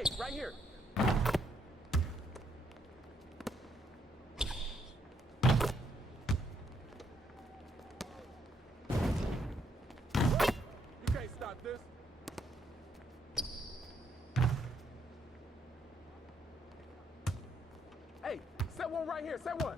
Hey, right here. You can't stop this. Hey, set one right here. Set one.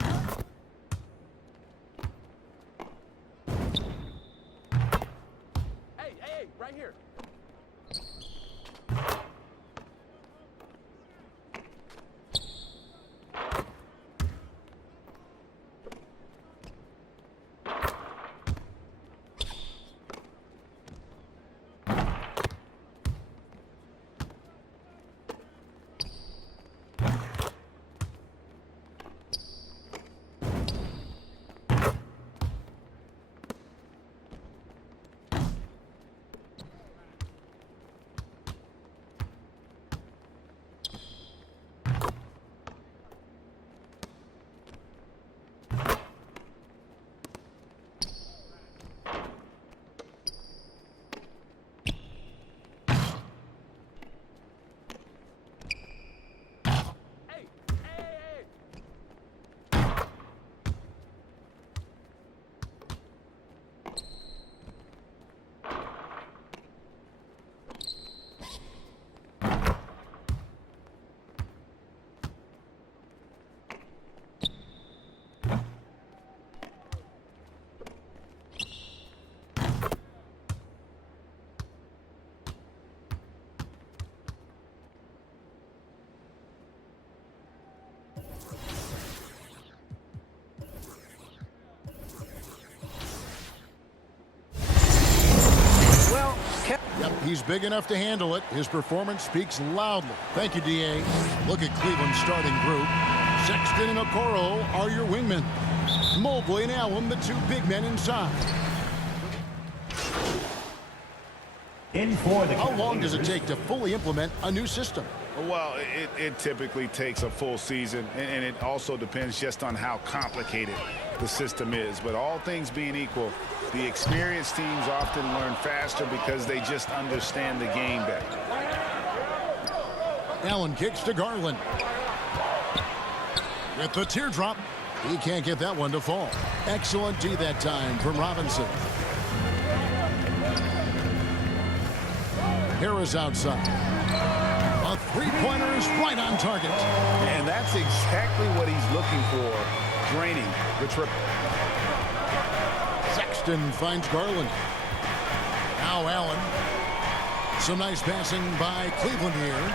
knock it. Hey, right here. Yep, he's big enough to handle it. His performance speaks loudly. Thank you, D.A. Look at Cleveland's starting group. Sexton and Okoro are your wingmen. Mobley and Allen, the two big men inside. How long does it take to fully implement a new system? Well, it typically takes a full season, and it also depends just on how complicated the system is. But all things being equal, the experienced teams often learn faster because they just understand the game better. Allen kicks to Garland. With the teardrop, he can't get that one to fall. Excellent D that time from Robinson. Harris outside. A three-pointer is right on target. And that's exactly what he's looking for, draining the triple. Sexton finds Garland. Now Allen. Some nice passing by Cleveland here.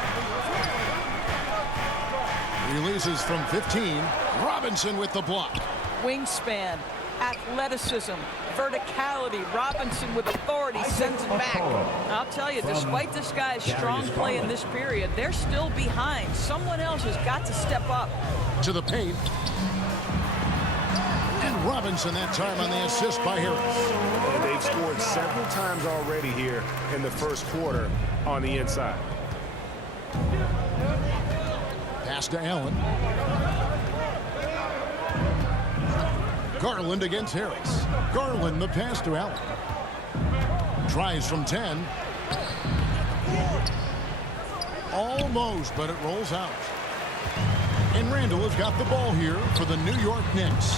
Releases from 15. Robinson with the block. Wingspan, athleticism, verticality. Robinson with authority sends it back. I'll tell you, despite this guy's strong play in this period, they're still behind. Someone else has got to step up. To the paint. And Robinson that time on the assist by Harris. And they've scored several times already here in the first quarter on the inside. Pass to Allen. Garland against Harris. Garland the pass to Allen. Tries from 10. Almost, but it rolls out. And Randall has got the ball here for the New York Knicks.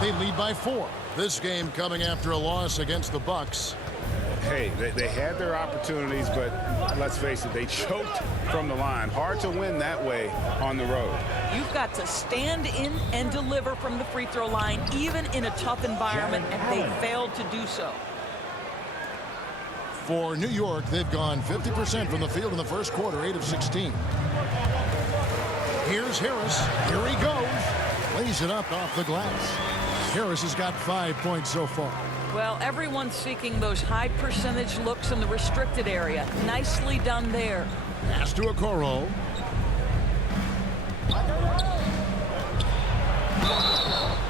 They lead by 4. This game coming after a loss against the Bucks. Hey, they had their opportunities, but let's face it, they choked from the line. Hard to win that way on the road. You've got to stand in and deliver from the free throw line, even in a tough environment, and they failed to do so. For New York, they've gone 50% from the field in the first quarter, 8 of 16. Here's Harris. Here he goes. Lays it up off the glass. Harris has got 5 points so far. Well, everyone's seeking those high percentage looks in the restricted area. Nicely done there. Pass to Okoro.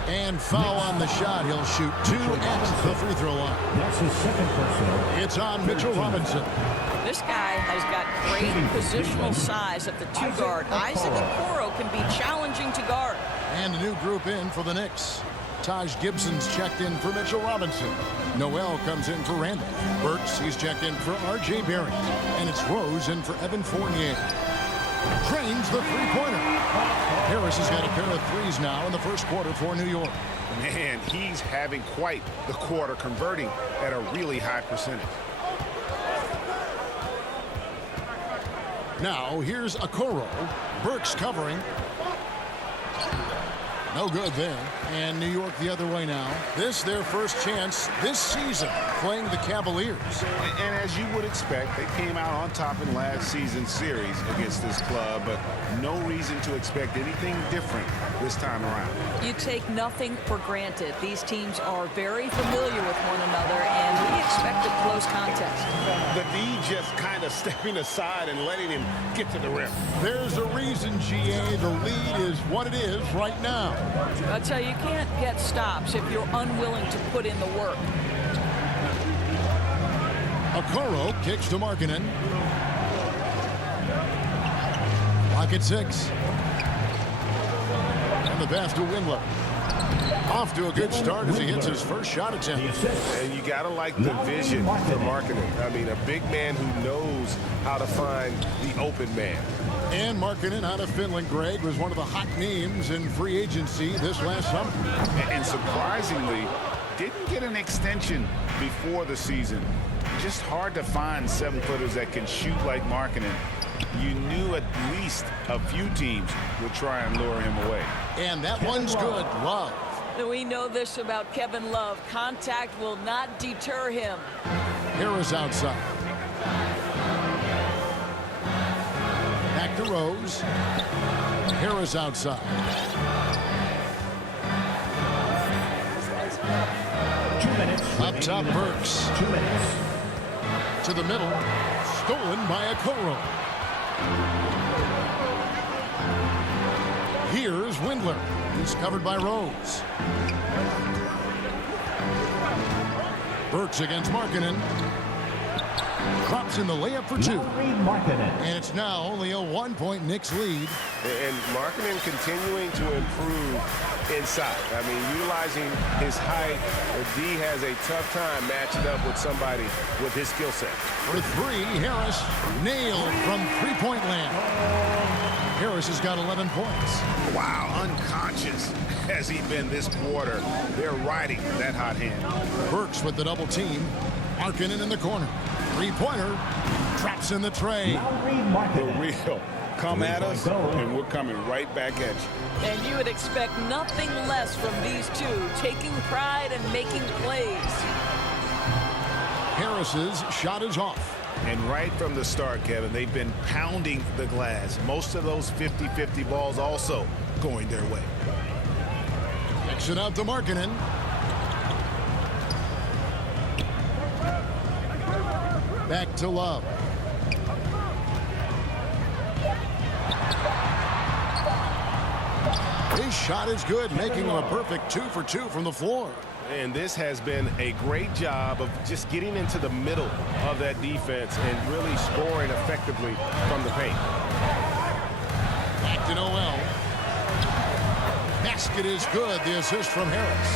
And foul on the shot. He'll shoot 2 at the free throw line. That's his second personal. It's on Mitchell Robinson. This guy has got great positional size at the 2 guard. Isaac Okoro can be challenging to guard. And a new group in for the Knicks. Taj Gibson's checked in for Mitchell Robinson. Noel comes in for Randall. Burks, he's checked in for R.J. Barrett. And it's Rose in for Evan Fournier. Trains the three-pointer. Harris has got a pair of threes now in the first quarter for New York. Man, he's having quite the quarter, converting at a really high percentage. Now, here's Okoro. Burks covering. No good there. And New York the other way now. This their first chance this season playing the Cavaliers. And as you would expect, they came out on top in last season's series against this club, but no reason to expect anything different this time around. You take nothing for granted. These teams are very familiar with one another, and we expect a close contest. The D just kind of stepping aside and letting him get to the rim. There's a reason, GA, the lead is what it is right now. I tell you, you can't get stops if you're unwilling to put in the work. Okoro kicks to Markkanen. Clock at 6. And the pass to Windler. Off to a good start as he hits his first shot attempt. And you got to like the vision for Markkanen. I mean, a big man who knows how to find the open man. And Markkanen out of Finland, Greg, was one of the hot names in free agency this last summer. And surprisingly, didn't get an extension before the season. Just hard to find 7-footers that can shoot like Markkanen. You knew at least a few teams would try and lure him away. And that one's good. Love. We know this about Kevin Love. Contact will not deter him. Harris outside. Back to Rose. Harris outside. Up top, Burks. 2 minutes. To the middle. Stolen by Okoro. Here's Windler. He's covered by Rose. Burks against Markkanen. Drops in the layup for 2. And it's now only a 1-point Knicks lead. And Markkanen continuing to improve inside. I mean, utilizing his height, the D has a tough time matching up with somebody with his skill set. For 3, Harris nailed from three-point land. Harris has got 11 points. Wow, unconscious has he been this quarter. They're riding that hot hand. Burks with the double team. Markkanen in the corner. Three-pointer. Traps in the tray. The real. Come at us, and we're coming right back at you. And you would expect nothing less from these two, taking pride and making plays. Harris's shot is off. And right from the start, Kevin, they've been pounding the glass. Most of those 50-50 balls also going their way. Kicks it out to Markkanen. Back to Love. His shot is good, making him a perfect 2 for 2 from the floor. And this has been a great job of just getting into the middle of that defense and really scoring effectively from the paint. Back to Noel. Basket is good. The assist from Harris.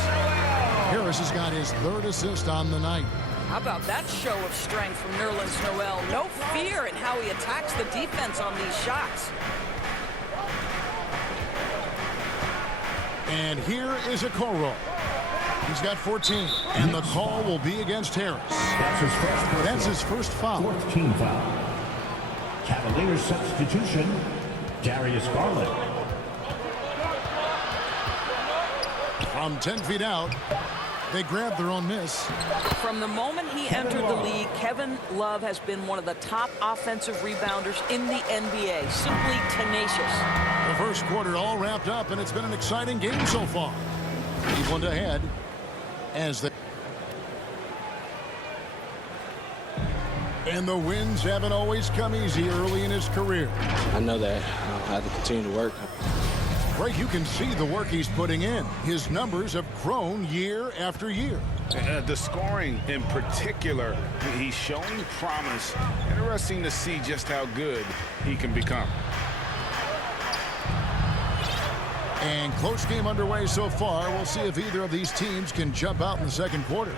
Harris has got his 3rd assist on the night. How about that show of strength from Nerlens Noel? No fear in how he attacks the defense on these shots. And here is Okoro. He's got 14. And the call will be against Harris. That's his first foul. 4th team foul. Cavaliers substitution, Darius Garland. From 10 feet out, they grab their own miss. From the moment he entered the league, Kevin Love has been one of the top offensive rebounders in the NBA. Simply tenacious. The first quarter all wrapped up, and it's been an exciting game so far. Cleveland ahead as they... And the wins haven't always come easy early in his career. I know that. I have to continue to work. Right, you can see the work he's putting in. His numbers have grown year after year. The scoring in particular, he's showing promise. Interesting to see just how good he can become. And close game underway so far. We'll see if either of these teams can jump out in the second quarter.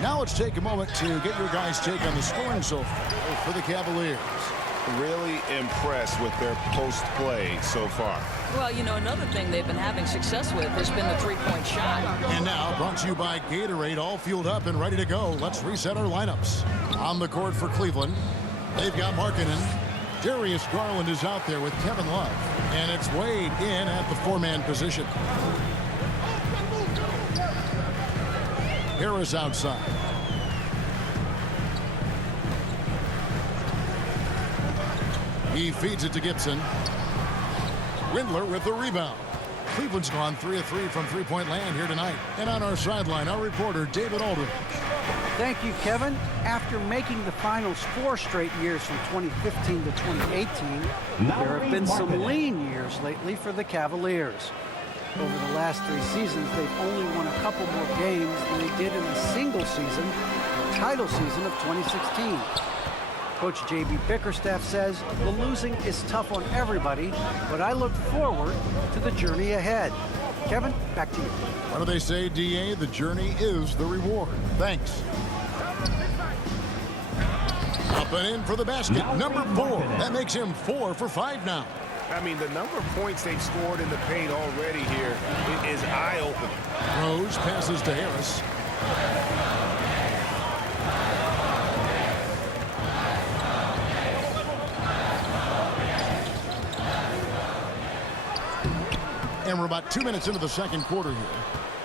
Now let's take a moment to get your guys' take on the scoring so far for the Cavaliers. Really impressed with their post play so far. Well, you know, another thing they've been having success with has been the three-point shot. And now, brought to you by Gatorade, all fueled up and ready to go. Let's reset our lineups. On the court for Cleveland, they've got Markkanen. Darius Garland is out there with Kevin Love. And it's Wade in at the four-man position. Harris outside. He feeds it to Gibson. Windler with the rebound. Cleveland's gone 3 of 3 from three-point land here tonight. And on our sideline, our reporter, David Aldridge. Thank you, Kevin. After making the finals 4 straight years from 2015 to 2018, there have been some lean years lately for the Cavaliers. Over the last 3 seasons, they've only won a couple more games than they did in a single season, the title season of 2016. Coach J.B. Bickerstaff says the losing is tough on everybody, but I look forward to the journey ahead. Kevin, back to you. What do they say, D.A.? The journey is the reward. Thanks. Up and in for the basket. Number 4. That makes him 4 for 5 now. I mean, the number of points they've scored in the paint already here is eye-opening. Rose passes to Harris. And we're about 2 minutes into the second quarter here.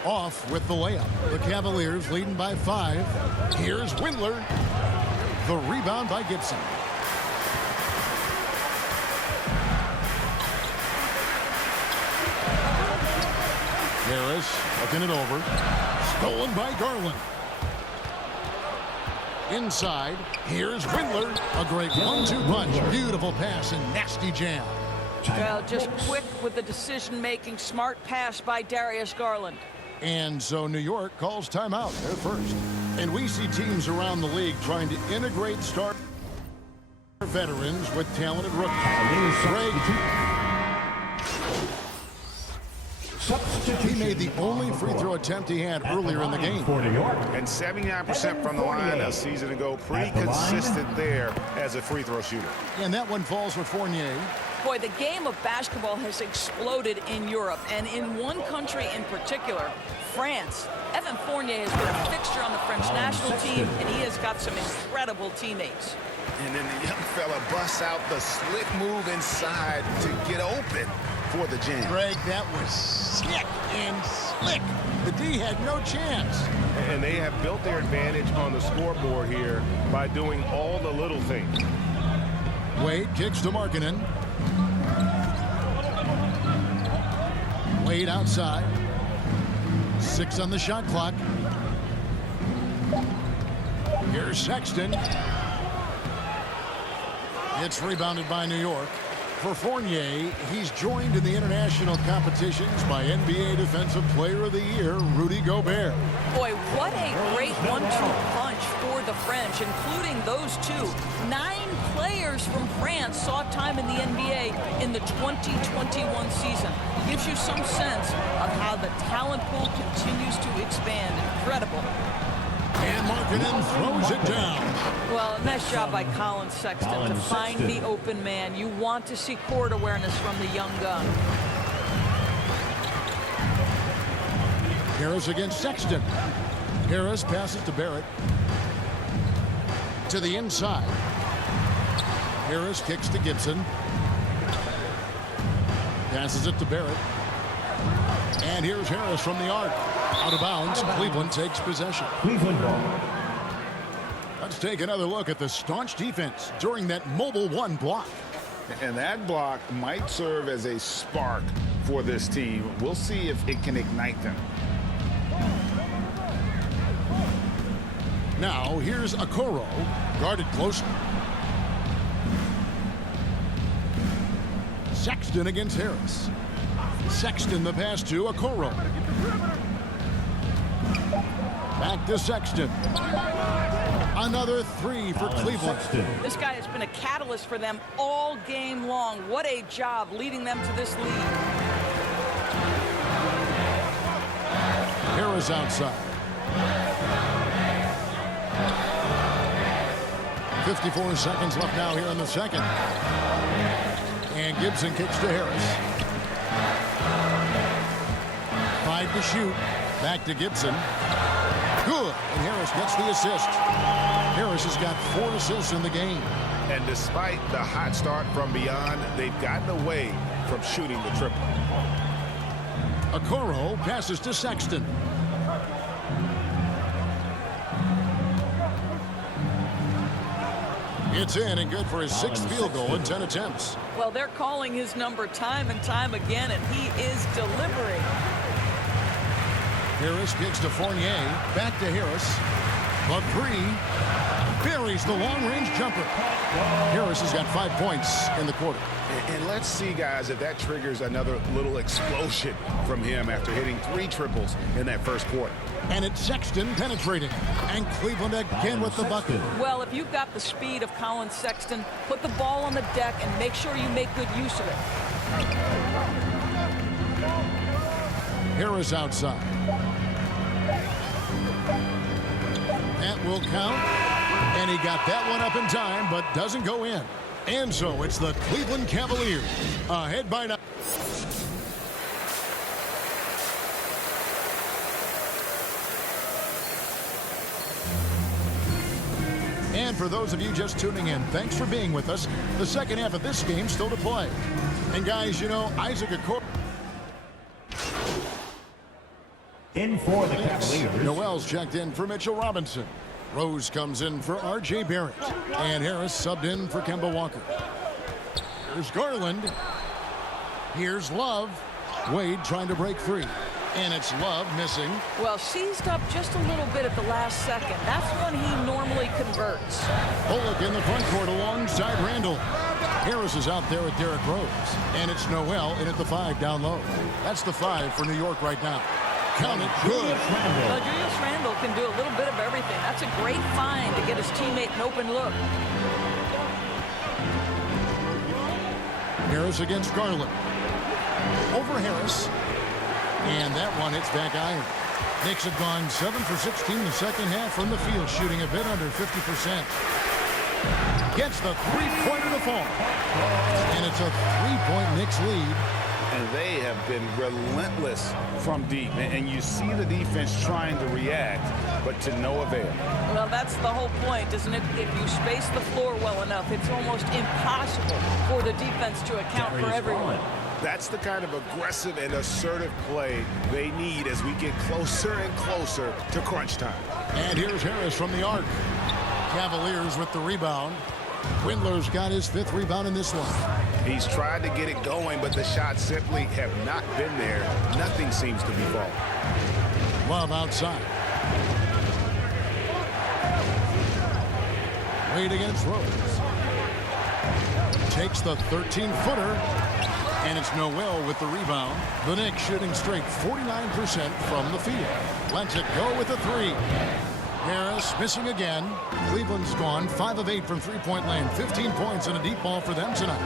Off with the layup. The Cavaliers leading by 5. Here's Windler. The rebound by Gibson. Harris looking it over. Stolen by Garland. Inside. Here's Windler. A great 1-2 punch. Beautiful pass and nasty jam. Well, just quick with the decision-making, smart pass by Darius Garland. And so New York calls timeout. They're first. And we see teams around the league trying to integrate star veterans with talented rookies. He made the only free throw attempt he had earlier in the game. And 79% from the line a season ago. Pretty consistent there as a free throw shooter. And that one falls with Fournier. Boy, the game of basketball has exploded in Europe, and in one country in particular, France. Evan Fournier has been a fixture on the French national team, and he has got some incredible teammates. And then the young fella busts out the slick move inside to get open for the jam. Greg, that was slick and slick. The D had no chance. And they have built their advantage on the scoreboard here by doing all the little things. Wade kicks to Markkanen. Wade outside. 6 on the shot clock. Here's Sexton. It's rebounded by New York. For Fournier, he's joined in the international competitions by NBA Defensive Player of the Year, Rudy Gobert. Boy, what a great 1-2 punch for the French, including those 2. 9 players from France saw time in the NBA in the 2021 season. Gives you some sense of how the talent pool continues to expand. Incredible. And Markkanen throws it down. Well, nice job by Colin Sexton to find the open man. You want to see court awareness from the young gun. Harris against Sexton. Harris passes to Barrett. To the inside. Harris kicks to Gibson. Passes it to Barrett. And here's Harris from the arc. Out of bounds. Cleveland takes possession. Cleveland ball. Let's take another look at the staunch defense during that mobile 1 block. And that block might serve as a spark for this team. We'll see if it can ignite them. Now here's Okoro, guarded closely. Sexton against Harris. Sexton the pass to Okoro. Back to Sexton. Another 3 for Cleveland. This guy has been a catalyst for them all game long. What a job leading them to this lead. Harris outside. 54 seconds left now here in the second. And Gibson kicks to Harris. 5 to shoot. Back to Gibson. Good. And Harris gets the assist. Harris has got 4 assists in the game. And despite the hot start from beyond, they've gotten away from shooting the triple. Okoro passes to Sexton. It's in and good for his 6th field goal in 10 attempts. Well, they're calling his number time and time again, and he is delivering. Harris kicks to Fournier. Back to Harris. The 3. Buries the long-range jumper. Harris has got 5 points in the quarter. And let's see, guys, if that triggers another little explosion from him after hitting 3 triples in that first quarter. And it's Sexton penetrating. And Cleveland again with the bucket. Well, if you've got the speed of Colin Sexton, put the ball on the deck and make sure you make good use of it. Harris outside. That will count. And he got that one up in time, but doesn't go in. And so it's the Cleveland Cavaliers ahead by 9. And for those of you just tuning in, thanks for being with us. The second half of this game still to play. And guys, you know, Isaac Okoro. In for the Cavaliers. Noel's checked in for Mitchell Robinson. Rose comes in for R.J. Barrett. And Harris subbed in for Kemba Walker. Here's Garland. Here's Love. Wade trying to break free. And it's Love missing. Well, seized up just a little bit at the last second. That's when he normally converts. Bullock in the front court alongside Randall. Harris is out there with Derrick Rose. And it's Noel in at the 5 down low. That's the 5 for New York right now. Count it good. Well, Julius Randle can do a little bit of everything. That's a great find to get his teammate an open look. Harris against Garland. Over Harris. And that one hits back iron. Knicks have gone 7 for 16 in the second half from the field, shooting a bit under 50%. Gets the 3-pointer to fall. And it's a 3-point Knicks lead. And they have been relentless from deep. And you see the defense trying to react, but to no avail. Well, that's the whole point, isn't it? If you space the floor well enough, it's almost impossible for the defense to account for everyone. That's the kind of aggressive and assertive play they need as we get closer and closer to crunch time. And here's Harris from the arc. Cavaliers with the rebound. Windler's got his 5th rebound in this one. He's tried to get it going, but the shots simply have not been there. Nothing seems to be falling. Love outside. Wade against Rose. Takes the 13-footer. And it's Noel with the rebound. The Knicks shooting straight 49% from the field. Lets it go with a 3. Harris missing again. Cleveland's gone 5 of 8 from 3-point land. 15 points and a deep ball for them tonight.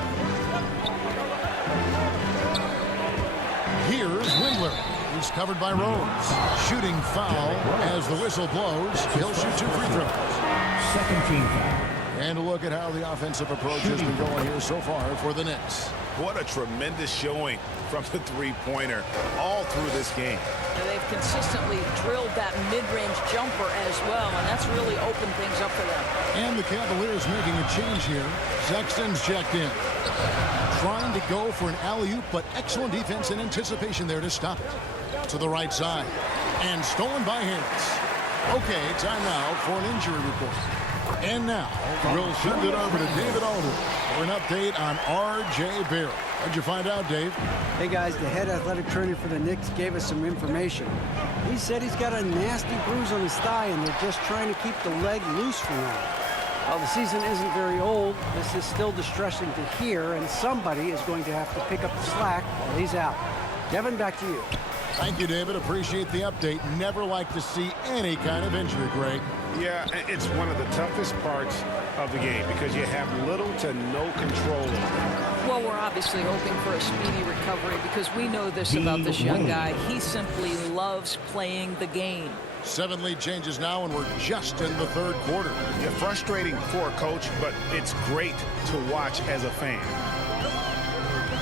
Here's Windler. He's covered by Rose. Shooting foul as the whistle blows. He'll shoot 2 free throws. Second team foul. And a look at how the offensive approach has been going here so far for the Knicks. What a tremendous showing from the 3-pointer all through this game. And they've consistently drilled that mid-range jumper as well, and that's really opened things up for them. And the Cavaliers making a change here. Sexton's checked in. Trying to go for an alley-oop, but excellent defense and anticipation there to stop it. To the right side. And stolen by Harris. Okay, time now for an injury report. And now, we'll send it over to David Alden for an update on R.J. Barrett. What'd you find out, Dave? Hey, guys, the head athletic trainer for the Knicks gave us some information. He said he's got a nasty bruise on his thigh, and they're just trying to keep the leg loose for now. While the season isn't very old, this is still distressing to hear, and somebody is going to have to pick up the slack while he's out. Devin, back to you. Thank you, David. Appreciate the update. Never like to see any kind of injury, Greg. Yeah, it's one of the toughest parts of the game because you have little to no control over it. Well, we're obviously hoping for a speedy recovery because we know this about this young guy. He simply loves playing the game. 7 lead changes now, and we're just in the 3rd quarter. Yeah, frustrating for a coach, but it's great to watch as a fan.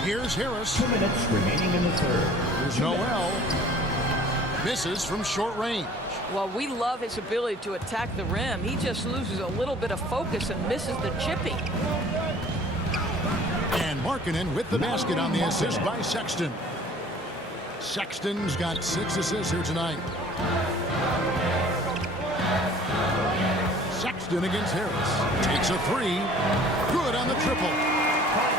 Here's Harris. 2 minutes remaining in the 3rd. Here's Noel. Misses from short range. Well, we love his ability to attack the rim. He just loses a little bit of focus and misses the chippy. And Markkanen with the basket on the assist by Sexton. Sexton's got 6 assists here tonight. Sexton against Harris. Takes a 3. Good on the triple.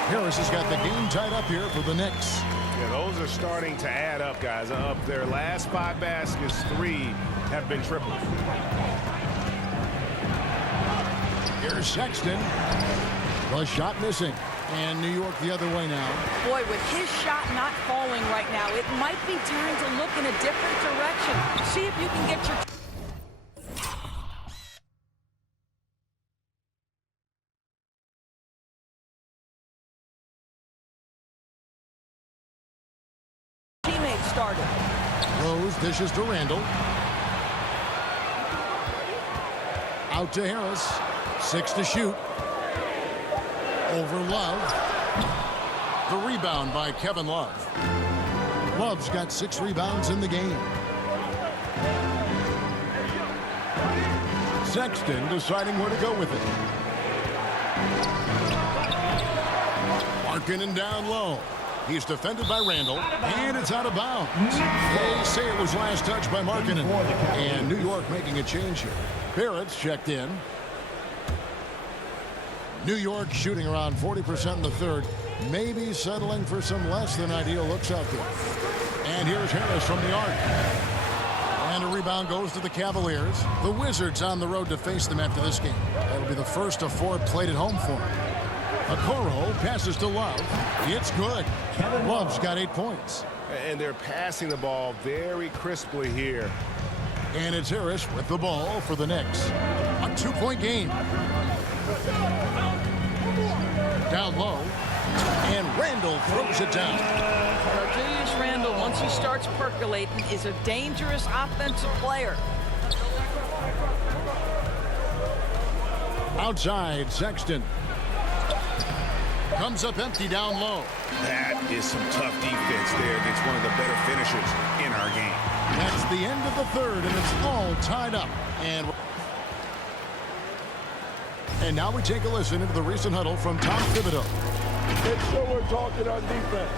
Harris has got the game tied up here for the Knicks. Yeah, those are starting to add up, guys. Up their last 5 baskets, 3 have been triples. Here's Sexton. The shot missing. And New York the other way now. Boy, with his shot not falling right now, it might be time to look in a different direction. See if you can get your teammates started. Rose dishes to Randall. Out to Harris. 6 to shoot. Over Love. The rebound by Kevin Love. Love's got 6 rebounds in the game. Sexton deciding where to go with it. Markkanen down low. He's defended by Randall, and it's out of bounds. They say it was last touched by Markkanen. And New York making a change here. Barrett's checked in. New York shooting around 40% in the third. Maybe settling for some less than ideal looks out there. And here's Harris from the arc. And a rebound goes to the Cavaliers. The Wizards on the road to face them after this game. That'll be the first of 4 played at home for them. Okoro passes to Love. It's good. Love's got 8 points. And they're passing the ball very crisply here. And it's Harris with the ball for the Knicks. A 2-point game. Down low. And Randall throws it down. Julius Randle, once he starts percolating, is a dangerous offensive player. Outside, Sexton. Comes up empty down low. That is some tough defense there against one of the better finishers in our game. That's the end of the third, and it's all tied up. And now we take a listen into the recent huddle from Tom Thibodeau. Make sure we're talking on defense.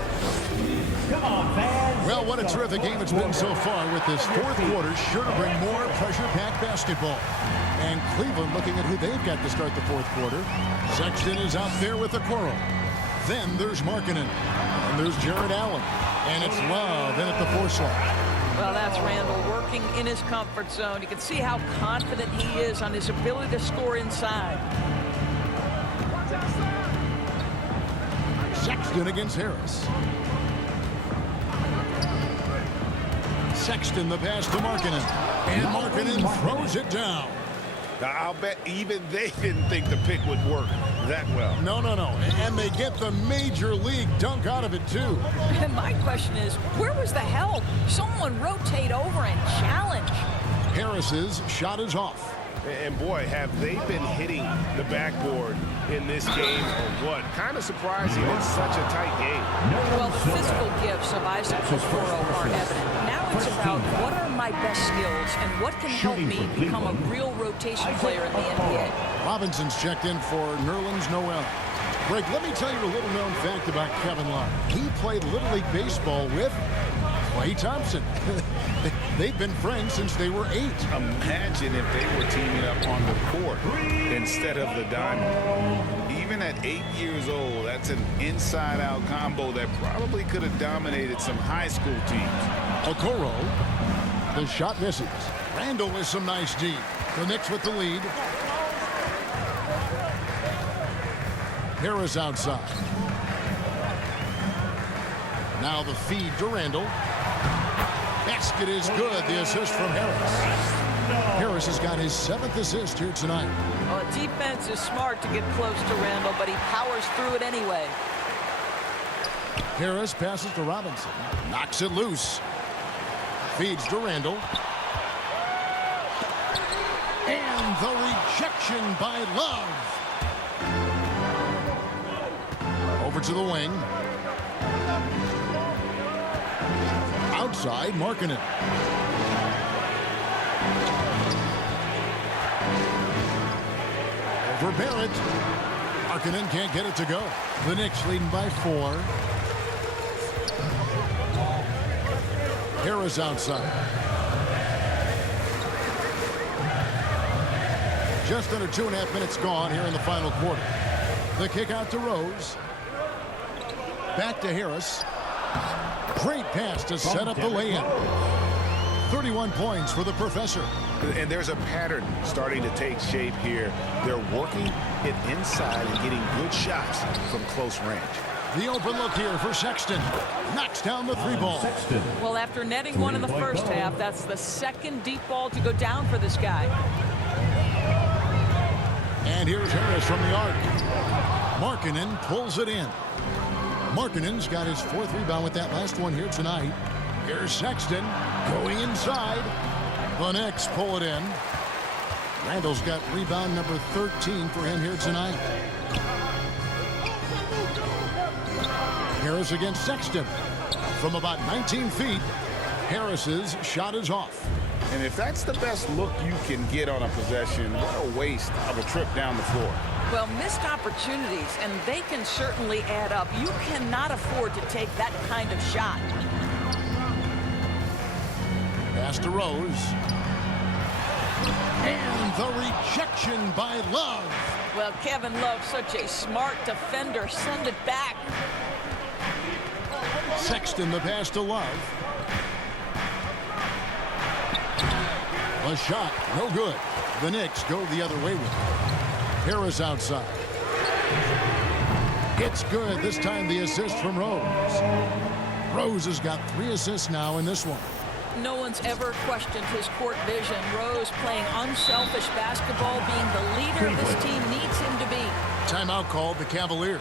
Come on, fans. Well, what a terrific game it's been so far, with this fourth quarter sure to bring more pressure-packed basketball. And Cleveland looking at who they've got to start the fourth quarter. Sexton is out there with Okoro. Then there's Markkanen. And there's Jared Allen. And it's Love in at the 4 slot. Well, that's Randall working in his comfort zone. You can see how confident he is on his ability to score inside. Sexton against Harris. Sexton the pass to Markkanen. And Markkanen throws it down. Now, I'll bet even they didn't think the pick would work that well. No. And they get the major league dunk out of it, too. And my question is, where was the help? Someone rotate over and challenge. Harris's shot is off. And boy, have they been hitting the backboard in this game or what? Kind of surprising. It's such a tight game. Well, the physical gifts of Isaac Okoro are evident. Now it's about what are my best skills and what can help me become a real rotation player in the NBA. Robinson's checked in for Nerlens Noel. Greg, let me tell you a little known fact about Kevin Love. He played Little League Baseball with Klay Thompson. They've been friends since they were 8. Imagine if they were teaming up on the court instead of the diamond. Even at 8 years old, that's an inside-out combo that probably could have dominated some high school teams. Okoro, the shot misses. Randall with some nice D. The Knicks with the lead. Harris outside. Now the feed to Randall. Basket is good. The assist from Harris. Harris has got his 7th assist here tonight. Well, defense is smart to get close to Randall, but he powers through it anyway. Harris passes to Robinson. Knocks it loose. Feeds to Randall. And the rejection by Love. Over to the wing. Outside, Markkanen. Barrett. Markkanen can't get it to go. The Knicks leading by 4. Harris outside. Just under 2.5 minutes gone here in the final quarter. The kick out to Rose. Back to Harris. Great pass to set up the lay-in. 31 points for the professor. And there's a pattern starting to take shape here. They're working it inside and getting good shots from close range. The open look here for Sexton. Knocks down the 3 ball. Well, after netting one in the first half, that's the second deep ball to go down for this guy. And here's Harris from the arc. Markkanen pulls it in. Markkanen's got his 4th rebound with that last one here tonight. Here's Sexton going inside. The Knicks pull it in. Randall's got rebound number 13 for him here tonight. Harris against Sexton. From about 19 feet, Harris's shot is off. And if that's the best look you can get on a possession, what a waste of a trip down the floor. Well, missed opportunities, and they can certainly add up. You cannot afford to take that kind of shot. Pass to Rose. And the rejection by Love. Well, Kevin Love, such a smart defender. Send it back. Sexton the pass to Love. A shot, no good. The Knicks go the other way with it. Harris outside. It's good. This time the assist from Rose. Rose has got 3 assists now in this one. No one's ever questioned his court vision. Rose playing unselfish basketball, being the leader this team needs him to be. Timeout called the Cavaliers.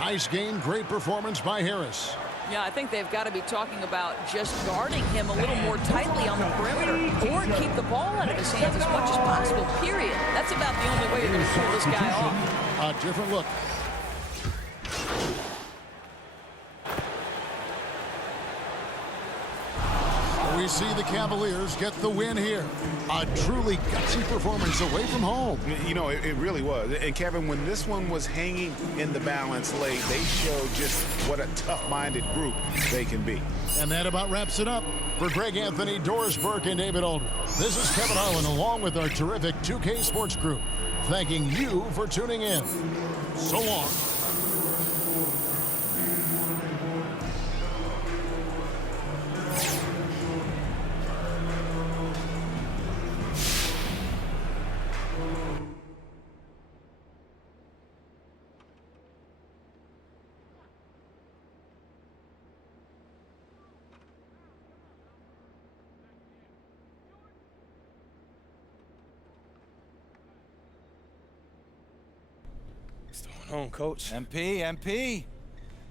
Nice game, great performance by Harris. Yeah, I think they've got to be talking about just guarding him a little more tightly on the perimeter or keep the ball out of his hands as much as possible, period. That's about the only way you're going to pull this guy off. A different look. We see the Cavaliers get the win here. A truly gutsy performance away from home. You know, it really was. And Kevin, when this one was hanging in the balance late, they showed just what a tough-minded group they can be. And that about wraps it up. For Greg Anthony, Doris Burke, and David Aldridge, this is Kevin Harlan along with our terrific 2K Sports crew, thanking you for tuning in. So long. What's going on, Coach? MP,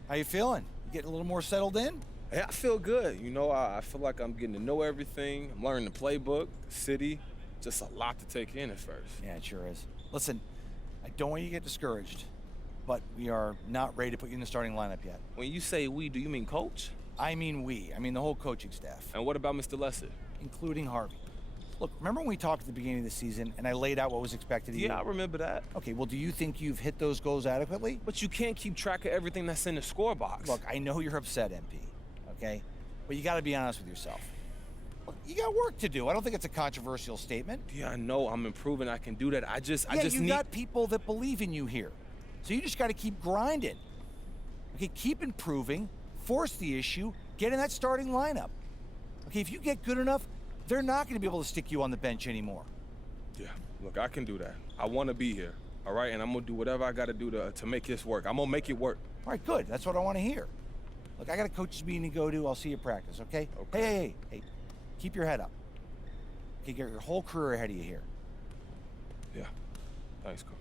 how you feeling? You getting a little more settled in? Yeah, I feel good. You know, I feel like I'm getting to know everything. I'm learning the playbook, the city. Just a lot to take in at first. Yeah, it sure is. Listen, I don't want you to get discouraged, but we are not ready to put you in the starting lineup yet. When you say we, do you mean Coach? I mean we. I mean the whole coaching staff. And what about Mr. Lesser? Including Harvey. Look, remember when we talked at the beginning of the season and I laid out what was expected of you? Yeah, I remember that. Okay, well, do you think you've hit those goals adequately? But you can't keep track of everything that's in the score box. Look, I know you're upset, MP, okay? But you got to be honest with yourself. Look, you got work to do. I don't think it's a controversial statement. Yeah, I know. I'm improving. I can do that. I just you need... got people that believe in you here. So you just got to keep grinding. Okay, keep improving, force the issue, get in that starting lineup. Okay, if you get good enough, they're not going to be able to stick you on the bench anymore. Yeah, look, I can do that. I want to be here, all right? And I'm going to do whatever I got to do to make this work. I'm going to make it work. All right, good. That's what I want to hear. Look, I got a coach's meeting to go to. I'll see you at practice, okay? Okay. Hey, keep your head up. Okay, get your whole career ahead of you here. Yeah, thanks, Coach.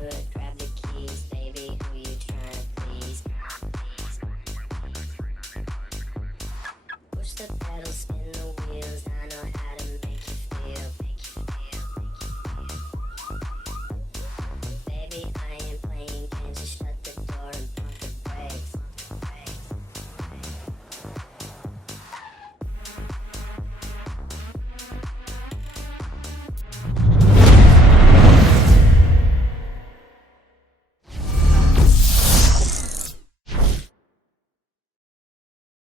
hood, grab the keys, baby, who you trying to please? Push the pedal,